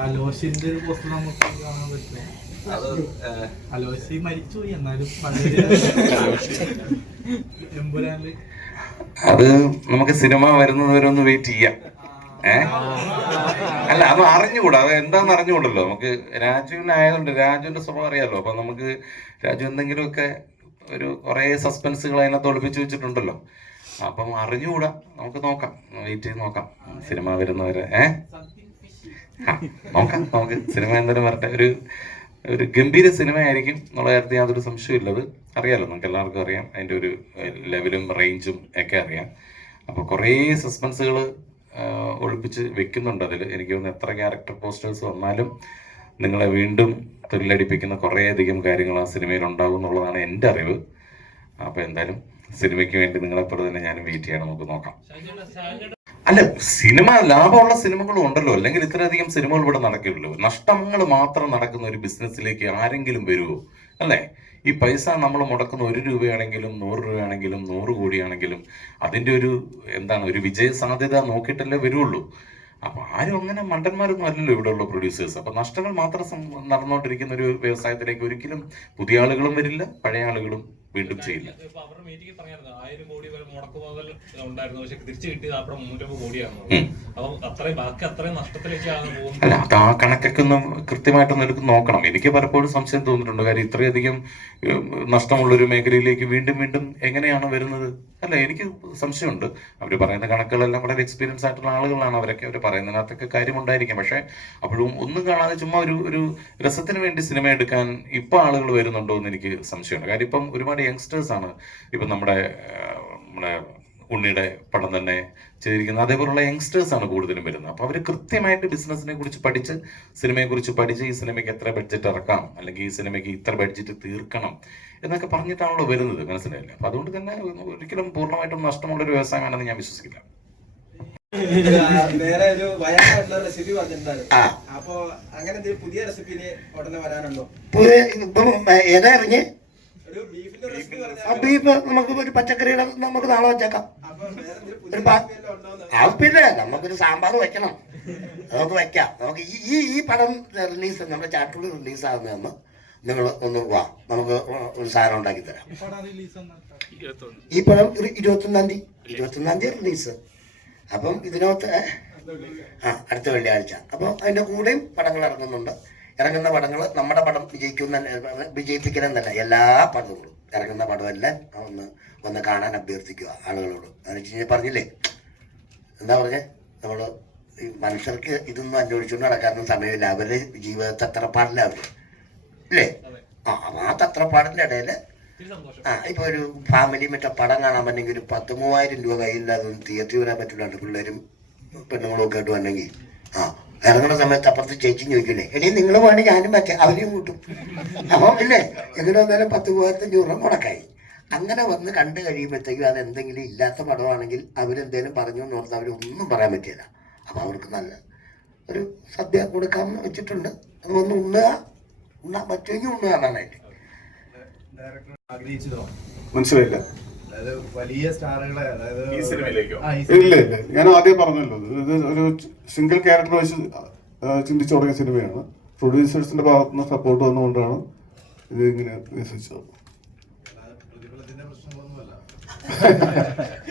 അലോഷിന്റെ ഒരു പോസ്റ്റ് നമുക്ക് കാണാൻ പറ്റില്ല. അത് ഏഹ്, അലോഷി മരിച്ചുപോയി എന്നാലും എമ്പുരാനിൽ അത് നമുക്ക് സിനിമ വരുന്നത് വരെ ഒന്ന് വെയിറ്റ് ചെയ്യാം. ഏ? അല്ല അത് അറിഞ്ഞുകൂടാ. അത് എന്താന്ന് അറിഞ്ഞുകൂടല്ലോ. നമുക്ക് രാജുവിന് ആയതുകൊണ്ട് രാജുവിന്റെ സ്വഭാവം അറിയാലോ. അപ്പൊ നമുക്ക് രാജു എന്തെങ്കിലുമൊക്കെ ഒരു കുറെ സസ്പെൻസുകൾ അതിനകത്ത് ഒളിപ്പിച്ചു വെച്ചിട്ടുണ്ടല്ലോ. അപ്പം അറിഞ്ഞുകൂടാ. നമുക്ക് നോക്കാം. വെയിറ്റ് ചെയ്ത് നോക്കാം. സിനിമ വരുന്നവരെ. ഏ? ആ, നോക്കാം നമുക്ക് സിനിമ എന്തായാലും വരട്ടെ. ഒരു ഒരു ഗംഭീര സിനിമയായിരിക്കും എന്നുള്ള കാര്യത്തിൽ യാതൊരു സംശയമില്ലത് അറിയാലോ നമുക്ക് എല്ലാവർക്കും അറിയാം. അതിന്റെ ഒരു ലെവലും റേഞ്ചും ഒക്കെ അറിയാം. അപ്പോൾ കുറേ സസ്പെൻസുകൾ ഒളിപ്പിച്ച് വെക്കുന്നുണ്ട് അതിൽ എനിക്ക് തോന്നുന്നു എത്ര ക്യാരക്ടർ പോസ്റ്റേഴ്സ് വന്നാലും നിങ്ങളെ വീണ്ടും തൊഴിലടിപ്പിക്കുന്ന കുറേയധികം കാര്യങ്ങൾ ആ സിനിമയിൽ ഉണ്ടാകും എന്നുള്ളതാണ് എന്റെ അറിവ്. അപ്പോൾ എന്തായാലും സിനിമയ്ക്ക് വേണ്ടി നിങ്ങളെപ്പോലെ തന്നെ ഞാൻ വെയിറ്റ് ചെയ്യണം. നമുക്ക് നോക്കാം. അല്ല സിനിമ ലാഭമുള്ള സിനിമകളും ഉണ്ടല്ലോ. അല്ലെങ്കിൽ ഇത്രയധികം സിനിമകൾ ഇവിടെ നടക്കില്ലല്ലോ. നഷ്ടങ്ങൾ മാത്രം നടക്കുന്ന ഒരു ബിസിനസ്സിലേക്ക് ആരെങ്കിലും വരുമോ അല്ലേ? ഈ പൈസ നമ്മൾ മുടക്കുന്ന ഒരു രൂപയാണെങ്കിലും നൂറ് രൂപയാണെങ്കിലും നൂറ് കോടിയാണെങ്കിലും അതിന്റെ ഒരു എന്താണ് ഒരു വിജയ സാധ്യത നോക്കിയിട്ടല്ലേ വരുള്ളൂ അപ്പൊ ആരും അങ്ങനെ മണ്ടന്മാരൊന്നും അല്ലല്ലോ ഇവിടെയുള്ള പ്രൊഡ്യൂസേഴ്സ് അപ്പൊ നഷ്ടങ്ങൾ മാത്രം നടന്നുകൊണ്ടിരിക്കുന്ന ഒരു വ്യവസായത്തിലേക്ക് ഒരിക്കലും പുതിയ ആളുകളും വരില്ല പഴയ ആളുകളും വീണ്ടും ചെയ്യില്ല അല്ല അത് ആ കണക്കൊക്കെ ഒന്ന് കൃത്യമായിട്ടൊന്ന് എടുത്ത് നോക്കണം. എനിക്ക് പലപ്പോഴും സംശയം തോന്നിയിട്ടുണ്ട് കാര്യം ഇത്രയധികം നഷ്ടമുള്ളൊരു മേഖലയിലേക്ക് വീണ്ടും വീണ്ടും എങ്ങനെയാണ് വരുന്നത്? അല്ല എനിക്ക് സംശയമുണ്ട്. അവർ പറയുന്ന കണക്കുകളെല്ലാം വളരെ എക്സ്പീരിയൻസ് ആയിട്ടുള്ള ആളുകളാണ്. അവരൊക്കെ അവർ പറയുന്നതിനകത്തൊക്കെ കാര്യമുണ്ടായിരിക്കും. പക്ഷേ അപ്പോഴും ഒന്നും കാണാതെ ചുമ്മാ ഒരു ഒരു രസത്തിന് വേണ്ടി സിനിമ എടുക്കാൻ ഇപ്പൊ ആളുകൾ വരുന്നുണ്ടോ എന്ന് എനിക്ക് സംശയമുണ്ട്. കാര്യം ഇപ്പം ഒരുപാട് യങ്സ്റ്റേഴ്സ് ആണ്. ഇപ്പം നമ്മുടെ നമ്മുടെ ഉണ്ണിയുടെ പടം തന്നെ ചെയ്തിരിക്കുന്നത്. അതേപോലുള്ള യങ്സ്റ്റേഴ്സ് ആണ് കൂടുതലും വരുന്നത്. അപ്പോൾ അവർ കൃത്യമായിട്ട് ബിസിനസ്സിനെ കുറിച്ച് പഠിച്ച് സിനിമയെ കുറിച്ച് പഠിച്ച് ഈ സിനിമയ്ക്ക് എത്ര ബഡ്ജറ്റ് ഇറക്കാം അല്ലെങ്കിൽ ഈ സിനിമയ്ക്ക് ഇത്ര ബഡ്ജറ്റ് തീർക്കണം എന്നൊക്കെ പറഞ്ഞിട്ടാണല്ലോ വരുന്നത്. മനസ്സിലായില്ല? അപ്പൊ അതുകൊണ്ട് തന്നെ ഒരിക്കലും പൂർണമായിട്ടും നഷ്ടമുള്ള ഒരു വ്യവസായമാണെന്ന് ഞാൻ വിശ്വസിക്കില്ല. വേറെ ഒരു വയനാട്ടിലുള്ള റെസിപ്പി പറഞ്ഞിട്ടുണ്ടായിരുന്നു. അപ്പൊ അങ്ങനെ പുതിയ റെസിപ്പിന് ഉടനെ വരാനുണ്ടോ? പുതിയ ഇപ്പം ഏതാ ഇറങ്ങി ബീഫ് നമുക്ക് ഒരു പച്ചക്കറിയുടെ നമുക്ക് നാളെ വെച്ചേക്കാം. അപ്പൊ അത് പിന്നെ നമുക്കൊരു സാമ്പാർ വെക്കണം. നമുക്ക് വെക്കാം. നമുക്ക് ഈ ഈ ഈ പടം റിലീസ് നമ്മുടെ ചാട്ടുള്ളി റിലീസ് ആകുന്നതെന്ന് നിങ്ങൾ ഒന്ന് വാ. നമുക്ക് ഒരു സാധനം ഉണ്ടാക്കി തരാം. പടം റിലീസ് ഈ പടം ഇരു- ഇരുപത്തൊന്നാം തീയതി. ഇരുപത്തൊന്നാം തീയതി റിലീസ് അപ്പം ഇതിനകത്ത് ആ അടുത്ത വെള്ളിയാഴ്ച. അപ്പോൾ അതിന്റെ കൂടെയും പടങ്ങൾ ഇറങ്ങുന്നുണ്ട്. ഇറങ്ങുന്ന പടങ്ങൾ നമ്മുടെ പടം വിജയിക്കുന്ന തന്നെ എല്ലാ പടങ്ങളും ഇറങ്ങുന്ന പടമെല്ലാം ഒന്ന് ഒന്ന് കാണാൻ അഭ്യർത്ഥിക്കുക ആളുകളോട്. എന്ന് വെച്ച് കഴിഞ്ഞാൽ പറഞ്ഞില്ലേ? എന്താ പറഞ്ഞേ? നമ്മൾ മനുഷ്യർക്ക് ഇതൊന്നും അന്വേഷിച്ചുകൊണ്ട് നടക്കാനൊന്നും സമയമില്ല. അവരുടെ ജീവിത തത്രപ്പാടില്ല അവർ അല്ലേ ആ ആ തത്രപ്പാടിന്റെ ഇടയിൽ ആ ഇപ്പൊ ഒരു ഫാമിലി മറ്റേ പടം കാണാൻ പറ്റുമെങ്കിൽ ഒരു പത്ത് മൂവായിരം രൂപ കയ്യില്ലാതെ തിയേറ്ററിൽ വരാൻ പറ്റില്ലാണ്ട് പിള്ളേരും പെണ്ണുങ്ങളും ഒക്കെ ആയിട്ട് വന്നെങ്കിൽ. ആ ഇറങ്ങുന്ന സമയത്ത് അപ്പുറത്ത് ചേച്ചി ചോദിക്കില്ലേ എടീ നിങ്ങൾ വേണ്ടി ഞാനും വെക്കാം അവരെയും കൂട്ടും. അപ്പം ഇല്ലേ എങ്ങനെ വന്നാലും പത്ത് മൂവായിരത്തി അഞ്ഞൂറ് രൂപ മുടക്കായി. അങ്ങനെ വന്ന് കണ്ടു കഴിയുമ്പോഴത്തേക്കും അത് എന്തെങ്കിലും ഇല്ലാത്ത പടമാണെങ്കിൽ അവരെന്തേലും പറഞ്ഞു എന്ന് ഓർത്ത് അവരൊന്നും പറയാൻ പറ്റില്ല അപ്പം അവർക്ക് നല്ല ഒരു സദ്യ കൊടുക്കാമെന്ന് വെച്ചിട്ടുണ്ട്. അത് വന്ന് ഉണ്ണുക. ഉണ്ണാൻ പറ്റുമെങ്കിൽ ഉണ്ണുക എന്നാണ് അതിന്റെ മനസ്സിലായില്ല. വലിയ സ്റ്റാറുകളെ അതായത് ഈ സിനിമയിലേക്കോ? ഇല്ല ഇല്ല. ഞാൻ ആദ്യം പറഞ്ഞല്ലോ. ഇത് ഒരു സിംഗിൾ ക്യാരക്ടർ വെച്ച് ചിന്തിച്ചു തുടങ്ങിയ സിനിമയാണ്. പ്രൊഡ്യൂസേഴ്സിന്റെ ഭാഗത്തു നിന്ന് സപ്പോർട്ട് വന്നുകൊണ്ടാണ് ഇത് ഇങ്ങനെ വികസിച്ചത് പ്രതിഫലത്തിന്റെ പ്രശ്നങ്ങളൊന്നുമല്ല.